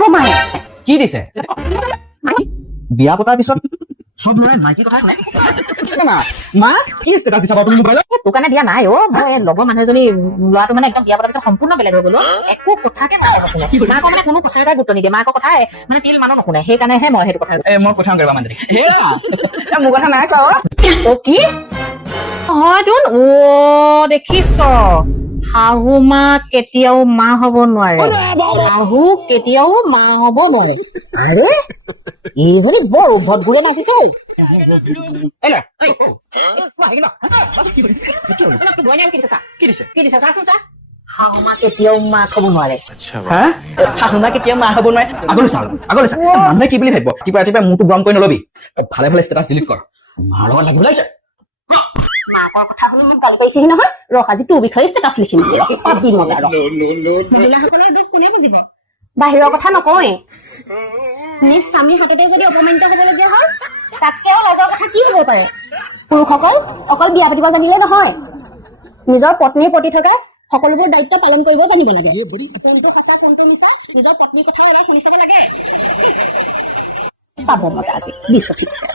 যাব মায়ে কি দিছে বিয়া পতাৰ পিছত সব ল'ৰাই মাইকী কথা শুনে মা কি ষ্টেটাছ দিছা তুমি মোবাইলত দোকানে দিয়া নাই মই লগৰ মানুহ এজনী ল'ৰাটো মানে একদম বিয়া পতাৰ পিছত সম্পূৰ্ণ বেলেগ হৈ গ'ল একো কথাকে নুশুনে মাকৰ মানে কোনো কথা এটা গুৰুত্ব নিদিয়ে মাকৰ কথা মানে তিল মানুহ নুশুনে সেইকাৰণেহে মই সেইটো কথা মই পঠাওঁ কৰিবা মানুহজনী মোৰ কথা নাই কোৱা কি হয় তোন দেখিছ শাহু মা কেতিয়াও মা হ'ব নোৱাৰে শাহু কেতিয়াও মা হ'ব নোৱাৰে আৰে এইজনী বৰ উভত ঘূৰে নাচিছো শাহু মা কেতিয়াও মা হ'ব নোৱাৰে শাহু মা কেতিয়াও মা হ'ব নোৱাৰে আগলৈ চা মানুহে কি বুলি ভাবিব ৰাতিপুৱা মোৰটো গৰম কৰি নলবি ভালে ভালে ষ্টেটাছ ডিলিট কৰ মাৰ লগত লাগিব লাগিছে মাকৰ কথা শুনি মোক গালি পাৰিছেহি নহয় ৰখ আজি তোৰ বিষয়ে ষ্টেটাছ লিখিম পাবি মজা মহিলাসকলৰ দুখ কোনে বুজিব বাহিৰৰ কথা নকওঁৱে নিজ স্বামীৰ হাততে যদি অপমানিত হ'বলগীয়া হয় তাতকেও লাজৰ কথা কি হ'ব পাৰে পুৰুষসকল অকল বিয়া পাতিব জানিলে নহয় নিজৰ পত্নীৰ প্ৰতি থকা সকলোবোৰ দায়িত্ব পালন কৰিব জানিব লাগে কোনটো সঁচা কোনটো মিছা নিজৰ পত্নীৰ কথা এবাৰ শুনি চাব লাগে পাব মজা আজি বিশ্ব ঠিকছে